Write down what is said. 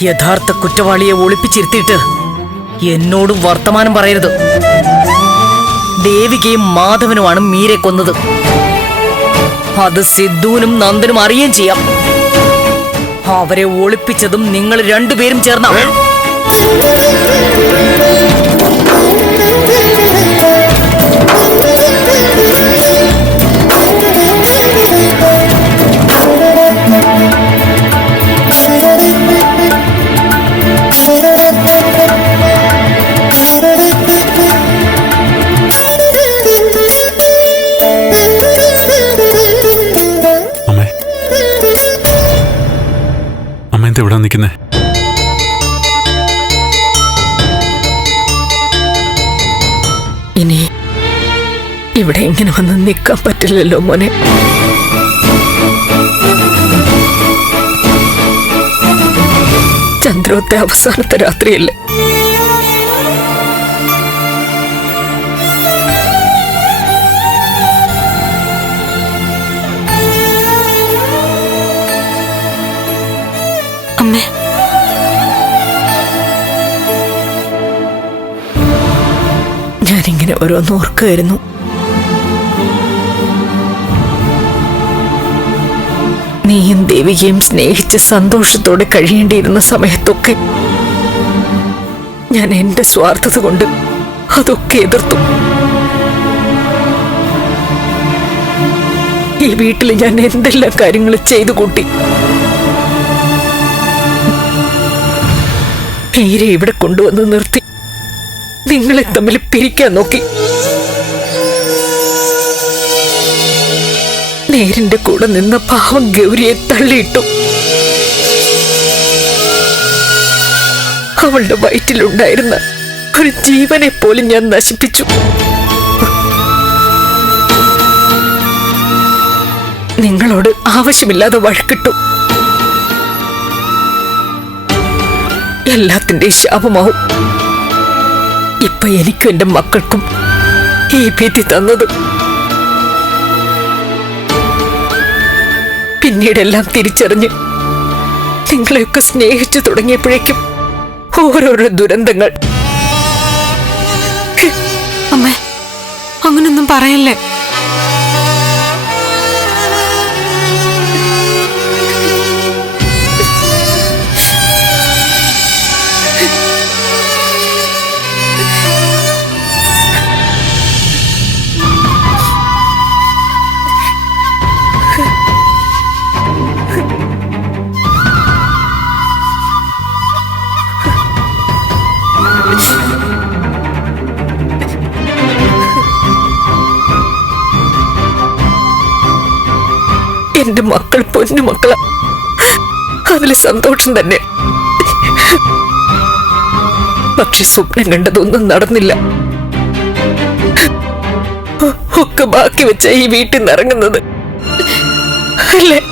യഥാർത്ഥ കുറ്റവാളിയെ ഒളിപ്പിച്ചിരുത്തിയിട്ട് എന്നോടും വർത്തമാനം പറയരുത്. ദേവികയും മാധവനുമാണ് മീരെ കൊന്നത്. അത് സിദ്ധുവിനും നന്ദനും അറിയുകയും ചെയ്യാം. അവരെ ഒളിപ്പിച്ചതും നിങ്ങൾ രണ്ടുപേരും ചേർന്ന. എന്താ ഇവിടെ നിൽക്കുന്നേ? ഇനി ഇവിടെ ഇങ്ങനെ വന്ന് നിൽക്കാൻ പറ്റില്ലല്ലോ മോനെ. ചന്ദ്രോത്തെ അവസാനത്തെ രാത്രിയല്ലേ? ഞാനിങ്ങനെ ഓരോന്ന് ഓർക്കുമായിരുന്നു നീയും ദേവികയും സ്നേഹിച്ച് സന്തോഷത്തോടെ കഴിയേണ്ടിയിരുന്ന സമയത്തൊക്കെ ഞാൻ എന്റെ സ്വാർത്ഥത കൊണ്ട് അതൊക്കെ എതിർത്തു. ഈ വീട്ടിൽ ഞാൻ എന്തെല്ലാം കാര്യങ്ങൾ ചെയ്തു കൂട്ടി? മീരെ ഇവിടെ കൊണ്ടുവന്ന് നിർത്തി. നിങ്ങളെ തമ്മിൽ പിരിക്കാൻ നോക്കി. നേരിന്റെ കൂടെ നിന്ന പാവം ഗൗരിയെ തള്ളിയിട്ടു. അവളുടെ വയറ്റിലുണ്ടായിരുന്ന ഒരു ജീവനെ പോലും ഞാൻ നശിപ്പിച്ചു. നിങ്ങളോട് ആവശ്യമില്ലാതെ വഴക്കിട്ടു. എല്ലാത്തിന്റെ ശാപമാവും. ഇപ്പൊ എനിക്കും എന്റെ മക്കൾക്കും ഈ ഭീതി തന്നത്. പിന്നീടെല്ലാം തിരിച്ചറിഞ്ഞ് നിങ്ങളെയൊക്കെ സ്നേഹിച്ചു തുടങ്ങിയപ്പോഴേക്കും ഓരോരോ ദുരന്തങ്ങൾ. അമ്മ അങ്ങനൊന്നും പറയല്ലേ? എന്റെ മക്കൾ പൊന്നു മക്കള. അതിൽ സന്തോഷം തന്നെ. പക്ഷെ സ്വപ്നം കണ്ടതൊന്നും നടന്നില്ല. ഒക്കെ ബാക്കി വെച്ച ഈ വീട്ടിൽ നിന്ന് ഇറങ്ങുന്നത്. അല്ലേ?